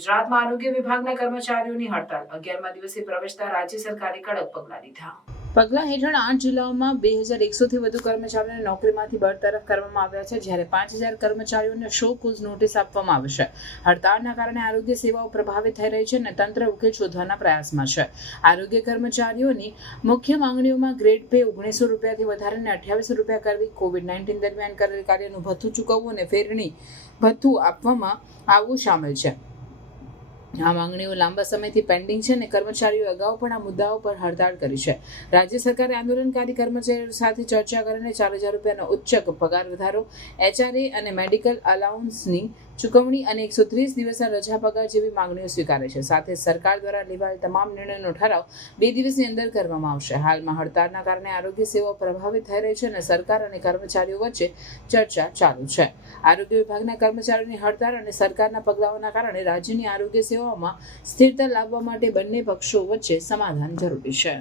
ગુજરાતમાં આરોગ્ય વિભાગના કર્મચારીઓની હડતાલ. અગિયારમા દિવસે પ્રવેશતા રાજ્ય સરકારે કડક પગલાં લીધા. પગલાં હેઠળ આઠ જિલ્લાઓમાં બે હજાર એકસોથી વધુ કર્મચારીઓને નોકરીમાંથી બરતરફ કરવામાં આવ્યા છે, જ્યારે પાંચ હજાર કર્મચારીઓને શો કોઝ નોટિસ આપવામાં આવશે હડતાળના કારણે આરોગ્ય સેવાઓ પ્રભાવિત થઈ રહી છે અને તંત્ર ઉકેલ શોધવાના પ્રયાસમાં છે. આરોગ્ય કર્મચારીઓની મુખ્ય માંગણીઓમાં ગ્રેડ પે ઓગણીસો રૂપિયાથી વધારીને અઠ્યાવીસો રૂપિયા કરવી કોવિડ નાઇન્ટીન દરમિયાન કરેલ કાર્યનું ભથ્થું ચૂકવવું અને ફેરણી ભથ્થું આપવામાં આવવું સામેલ છે. આ માંગણીઓ લાંબા સમયથી પેન્ડિંગ છે અને કર્મચારીઓ અગાઉ પણ આ મુદ્દાઓ પર હડતાળ કરી છે. રાજ્ય સરકારે આંદોલનકારી કર્મચારીઓ સાથે ચર્ચા કરીને ચાર હજાર રૂપિયાનો ઉચ્ચ પગાર વધારો, એચઆરએ અને મેડિકલ અલાઉન્સની ચૂકવણી અને એકસો ત્રીસ દિવસના રજા પગાર જેવી માંગણીઓ સ્વીકારે છે. સાથે સરકાર દ્વારા લેવાયેલ તમામ નિર્ણયનો ઠરાવ બે દિવસની અંદર કરવામાં આવશે. હાલમાં હડતાળના કારણે આરોગ્ય સેવાઓ પ્રભાવિત થઈ રહી છે અને સરકાર અને કર્મચારીઓ વચ્ચે ચર્ચા ચાલુ છે. આરોગ્ય વિભાગના કર્મચારીઓની હડતાળ અને સરકારના પગલાઓના કારણે રાજ્યની આરોગ્ય સેવાઓમાં સ્થિરતા લાવવા માટે બંને પક્ષો વચ્ચે સમાધાન જરૂરી છે.